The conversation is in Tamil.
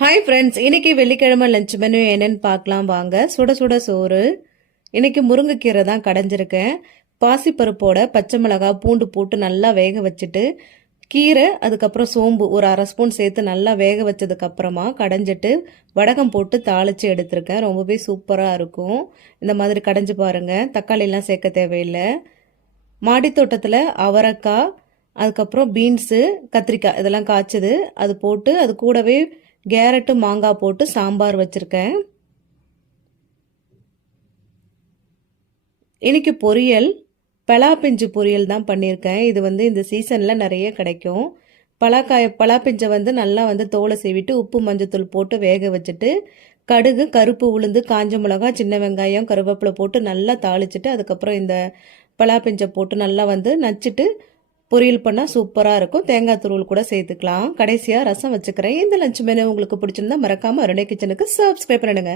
ஹாய் ஃப்ரெண்ட்ஸ், இன்னைக்கு வெள்ளிக்கிழமை லஞ்ச் மெனு என்னன்னு பார்க்கலாம் வாங்க. சுட சுட சோறு. இன்னைக்கு முருங்கைக்கீரை தான் கடைஞ்சிருக்கேன். பாசிப்பருப்போட பச்சை மிளகாய் பூண்டு போட்டு நல்லா வேக வச்சுட்டு கீரை அதுக்கப்புறம் சோம்பு ஒரு அரை ஸ்பூன் சேர்த்து நல்லா வேக வச்சதுக்கு அப்புறமா கடைஞ்சிட்டு வடகம் போட்டு தாளித்து எடுத்திருக்கேன். ரொம்பவே சூப்பராக இருக்கும். இந்த மாதிரி கடைஞ்சி பாருங்கள். தக்காளிலாம் சேர்க்க தேவையில்லை. மாடித்தோட்டத்தில் அவரைக்காய் அதுக்கப்புறம் பீன்ஸு கத்திரிக்காய் இதெல்லாம் காய்ச்சது அது போட்டு அது கூடவே கேரட்டு மாங்காய் போட்டு சாம்பார் வச்சுருக்கேன். இன்னைக்கு பொரியல் பலாப்பிஞ்சு பொரியல் தான் பண்ணியிருக்கேன். இது இந்த சீசனில் நிறைய கிடைக்கும். பலாப்பிஞ்சை நல்லா தோலை சீவிட்டு உப்பு மஞ்சத்தூள் போட்டு வேக வச்சுட்டு கடுகு கருப்பு உளுந்து காஞ்ச மிளகாய் சின்ன வெங்காயம் கருவேப்பிலை போட்டு நல்லா தாளிச்சிட்டு அதுக்கப்புறம் இந்த பலாப்பிஞ்சை போட்டு நல்லா நச்சுட்டு பொரியல் பண்ணால் சூப்பராக இருக்கும். தேங்காய் துருவல் கூட சேர்த்துக்கலாம். கடைசியாக ரசம் வச்சுக்கிறேன். இந்த லஞ்ச் மெனு உங்களுக்கு பிடிச்சிருந்தா மறக்காமல் அருணை கிச்சனுக்கு சப்ஸ்கிரைப் பண்ணிடுங்க.